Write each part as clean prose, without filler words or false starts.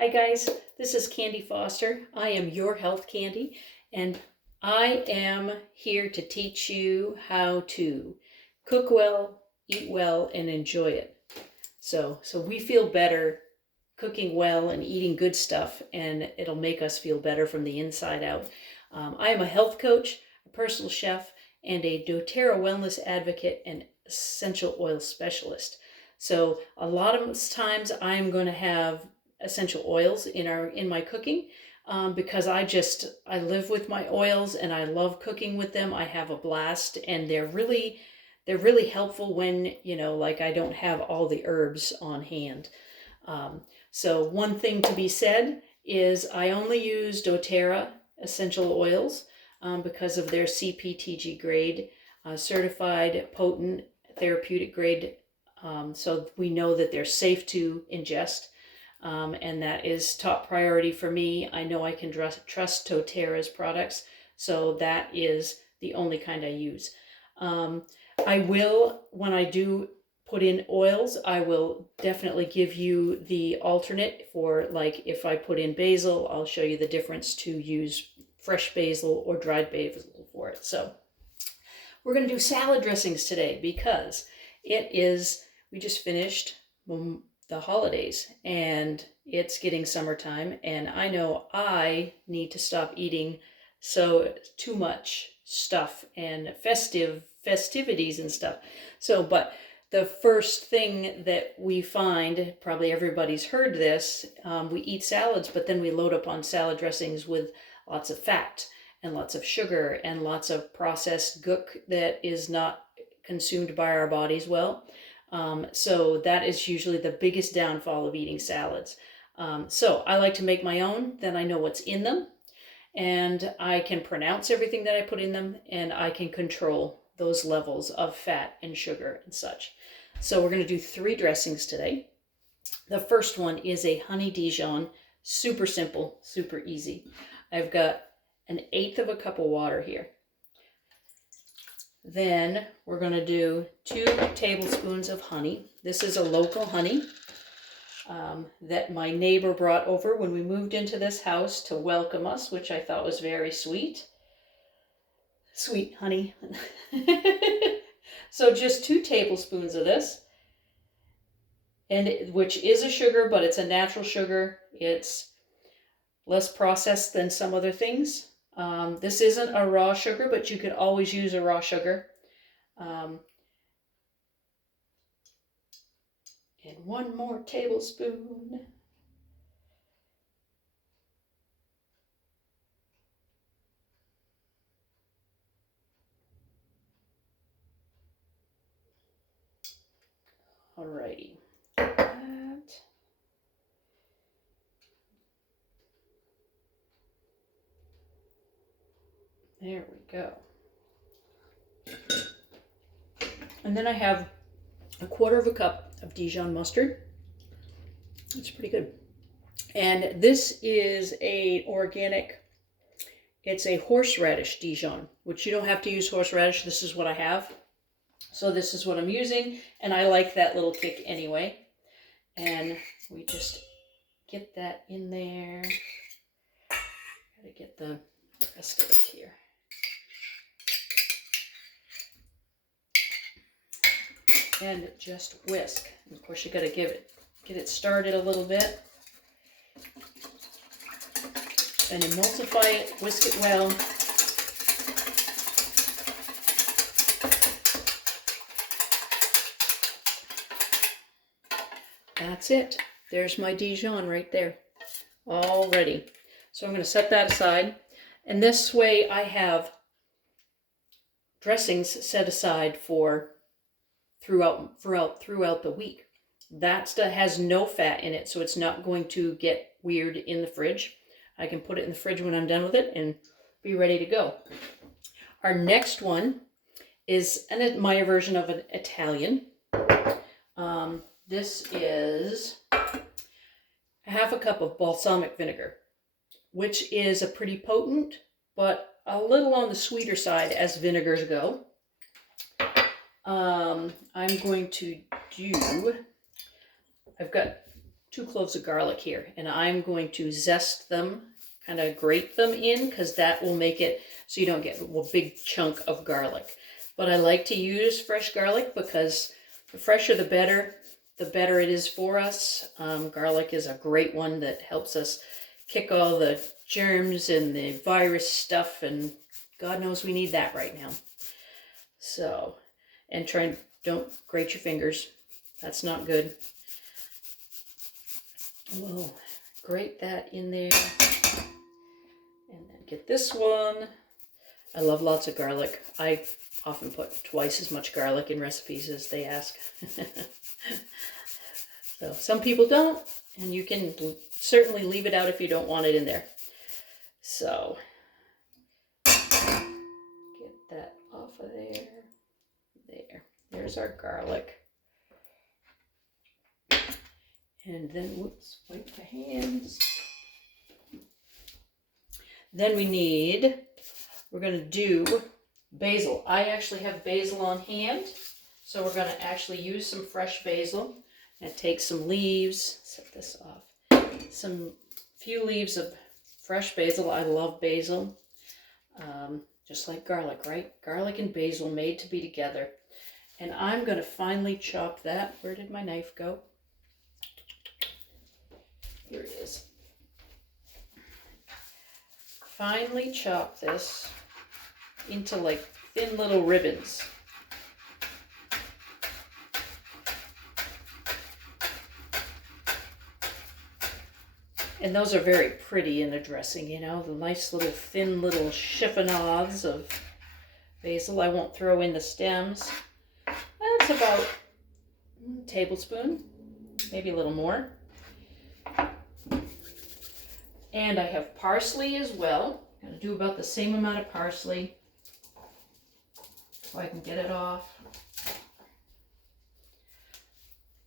Hi guys, this is Candy Foster. I am your Health Candy, and I am here to teach you how to cook well, eat well, and enjoy it. So we feel better cooking well and eating good stuff, and it'll make us feel better from the inside out. I am a health coach, a personal chef, and a doTERRA wellness advocate and essential oil specialist. So a lot of times I'm going to have essential oils in my cooking because I live with my oils and I love cooking with them. I have a blast, and they're really helpful when, like, I don't have all the herbs on hand. So one thing to be said is I only use doTERRA essential oils because of their CPTG grade, certified potent therapeutic grade. So we know that they're safe to ingest. And that is top priority for me. I know I can trust doTERRA's products, so that is the only kind I use. I will, when I do put in oils, I will definitely give you the alternate for, like, if I put in basil, I'll show you the difference to use fresh basil or dried basil for it. So we're going to do salad dressings today because we just finished the holidays and it's getting summertime, and I know I need to stop eating too much stuff and festivities and stuff. So, but the first thing that we find, probably everybody's heard this, we eat salads, but then we load up on salad dressings with lots of fat and lots of sugar and lots of processed gook that is not consumed by our bodies well. So that is usually the biggest downfall of eating salads. So I like to make my own, then I know what's in them, and I can pronounce everything that I put in them, and I can control those levels of fat and sugar and such. So we're going to do 3 dressings today. The first one is a honey Dijon, super simple, super easy. I've got 1/8 of a cup of water here. Then we're going to do 2 tablespoons of honey. This is a local honey that my neighbor brought over when we moved into this house to welcome us, which I thought was very sweet. Sweet honey. So just 2 tablespoons of this, which is a sugar, but it's a natural sugar. It's less processed than some other things. This isn't a raw sugar, but you can always use a raw sugar. And 1 more tablespoon. Alrighty. There we go. And then I have 1/4 of a cup of Dijon mustard. It's pretty good. And this is it's a horseradish Dijon, which you don't have to use horseradish. This is what I have. So this is what I'm using, and I like that little kick anyway. And we just get that in there. Gotta get the rest of it here. And just whisk. And of course, you got to get it started a little bit, and emulsify it. Whisk it well. That's it. There's my Dijon right there, all ready. So I'm going to set that aside, and this way I have dressings set aside for throughout the week. That stuff has no fat in it, so it's not going to get weird in the fridge. I can put it in the fridge when I'm done with it and be ready to go. Our next one is my version of an Italian. This is 1/2 cup of balsamic vinegar, which is a pretty potent, but a little on the sweeter side as vinegars go. I'm going to do, I've got 2 cloves of garlic here, and I'm going to zest them, kind of grate them in, because that will make it so you don't get a big chunk of garlic. But I like to use fresh garlic because the fresher the better it is for us. Garlic is a great one that helps us kick all the germs and the virus stuff, and God knows we need that right now. So, and don't grate your fingers. That's not good. We'll grate that in there. And then get this one. I love lots of garlic. I often put twice as much garlic in recipes as they ask. So some people don't, and you can certainly leave it out if you don't want it in there. So get that off of there. There's our garlic. And then, whoops, wipe the hands. Then we're going to do basil. I actually have basil on hand, so we're going to actually use some fresh basil. And take some leaves, set this off, few leaves of fresh basil. I love basil, just like garlic, right? Garlic and basil made to be together. And I'm going to finely chop that. Where did my knife go? Here it is. Finely chop this into like thin little ribbons. And those are very pretty in a dressing, you know, the nice little thin little chiffonades of basil. I won't throw in the stems. That's about a tablespoon, maybe a little more. And I have parsley as well. I'm going to do about the same amount of parsley so I can get it off.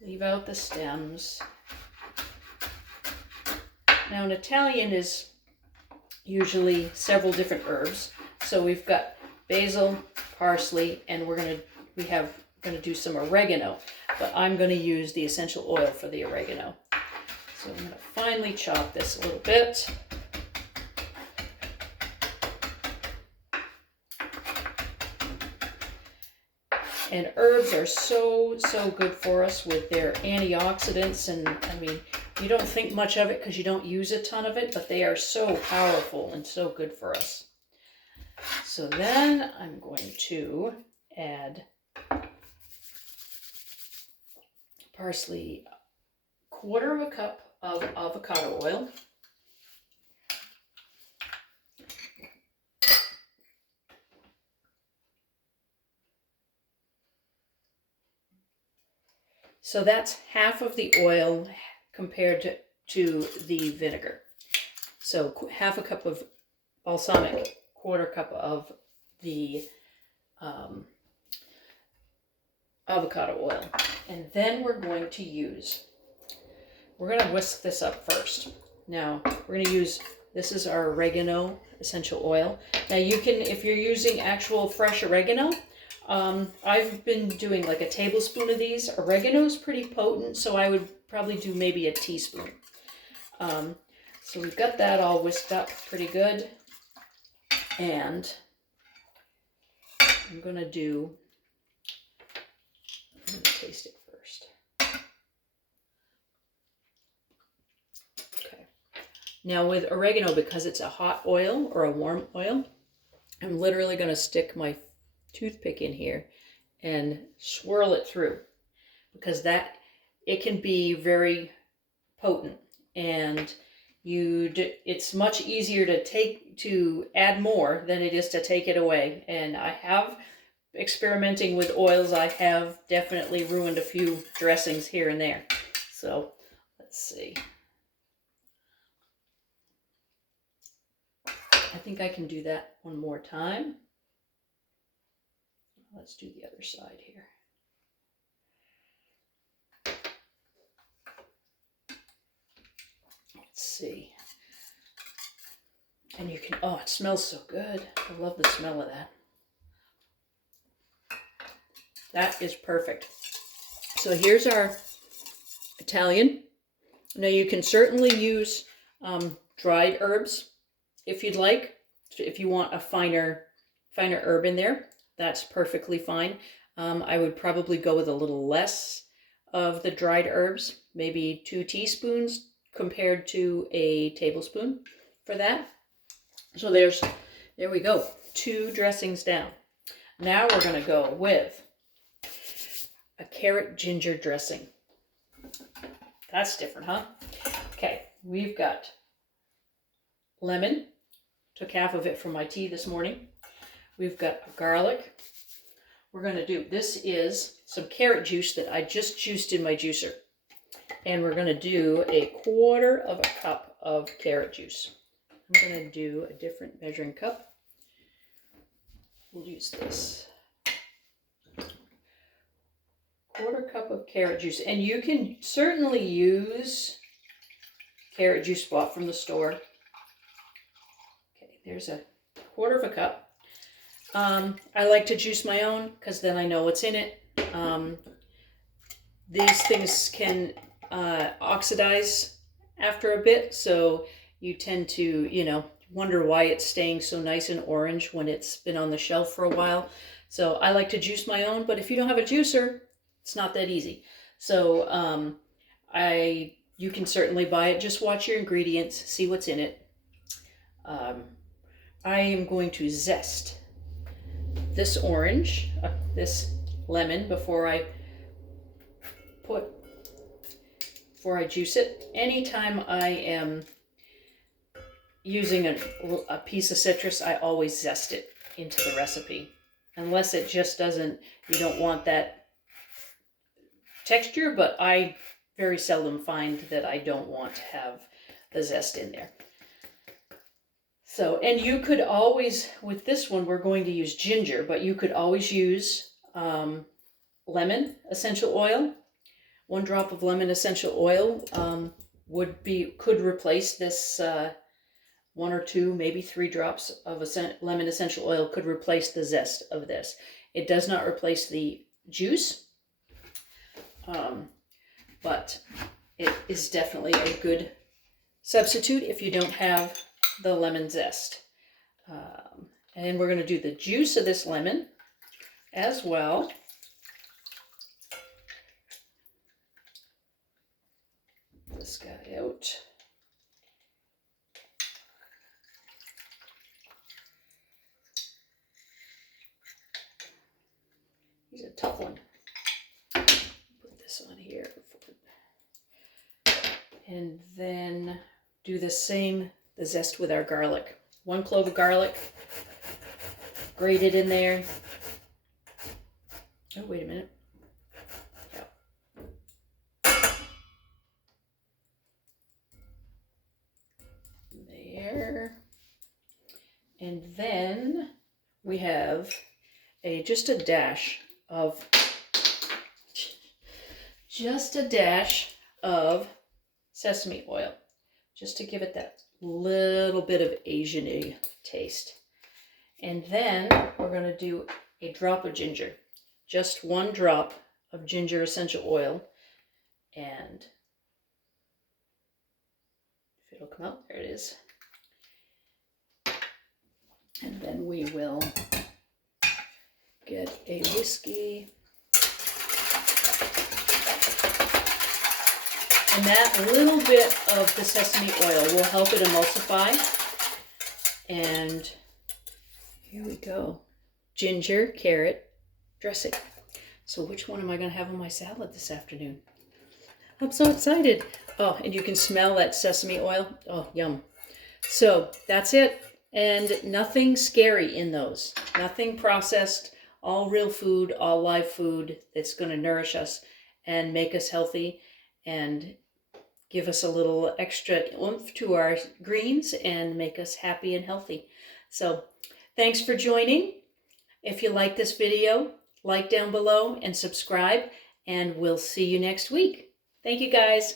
Leave out the stems. Now an Italian is usually several different herbs. So we've got basil, parsley, and we're going to do some oregano. But I'm going to use the essential oil for the oregano. So I'm going to finely chop this a little bit. And herbs are so good for us with their antioxidants, and I mean, you don't think much of it because you don't use a ton of it, but they are so powerful and so good for us. So then I'm going to add parsley, 1/4 cup of avocado oil. So that's half of the oil compared to the vinegar. So 1/2 cup of balsamic, 1/4 cup of the avocado oil. And then we're going to whisk this up first. Now we're going to use, this is our oregano essential oil. Now you can, if you're using actual fresh oregano, I've been doing like a tablespoon of these. Oregano is pretty potent, so I would probably do maybe a teaspoon. So we've got that all whisked up pretty good. And I'm going to taste it first. Okay. Now with oregano, because it's a hot oil or a warm oil, I'm literally going to stick my toothpick in here and swirl it through, because it can be very potent, and it's much easier to add more than it is to take it away. And I have, experimenting with oils, I have definitely ruined a few dressings here and there. So let's see. I think I can do that one more time. Let's do the other side here. Let's see. And you can, oh, it smells so good. I love the smell of that. That is perfect. So here's our Italian. Now you can certainly use dried herbs if you'd like. If you want a finer herb in there, that's perfectly fine. I would probably go with a little less of the dried herbs, maybe 2 teaspoons compared to a tablespoon for that. So there we go, 2 dressings down. Now we're going to go with a carrot ginger dressing. That's different, huh? Okay, we've got lemon. Took half of it from my tea this morning. We've got garlic. We're going to do, this is some carrot juice that I just juiced in my juicer. And we're going to do a 1/4 cup of carrot juice. I'm going to do a different measuring cup. We'll use this. 1/4 cup of carrot juice. And you can certainly use carrot juice bought from the store. Okay, there's a 1/4 cup. I like to juice my own because then I know what's in it. These things can oxidize after a bit, so you tend to, wonder why it's staying so nice and orange when it's been on the shelf for a while. So I like to juice my own, but if you don't have a juicer, it's not that easy. So you can certainly buy it. Just watch your ingredients, see what's in it. I am going to zest this orange, this lemon before I juice it. Anytime I am using a piece of citrus, I always zest it into the recipe. Unless it just doesn't, you don't want that texture, but I very seldom find that I don't want to have the zest in there. So, and you could always, with this one, we're going to use ginger, but you could always use lemon essential oil. 1 drop of lemon essential oil could replace this 1 or 2, maybe 3 drops of lemon essential oil could replace the zest of this. It does not replace the juice, but it is definitely a good substitute if you don't have the lemon zest. And we're going to do the juice of this lemon as well. This guy out. He's a tough one. Put this on here. And then do the zest with our garlic. 1 clove of garlic, grated in there. Oh, wait a minute. Yeah. There. And then we have just a dash of sesame oil, just to give it that little bit of Asian-y taste. And then we're going to do a drop of ginger, just 1 drop of ginger essential oil. And if it'll come out, there it is. And then we will get a whiskey. And that little bit of the sesame oil will help it emulsify. And here we go. Ginger, carrot, dressing. So which one am I going to have on my salad this afternoon? I'm so excited. Oh, and you can smell that sesame oil. Oh, yum. So that's it. And nothing scary in those. Nothing processed. All real food, all live food that's going to nourish us and make us healthy and give us a little extra oomph to our greens and make us happy and healthy. So thanks for joining. If you like this video, like down below and subscribe, and we'll see you next week. Thank you, guys.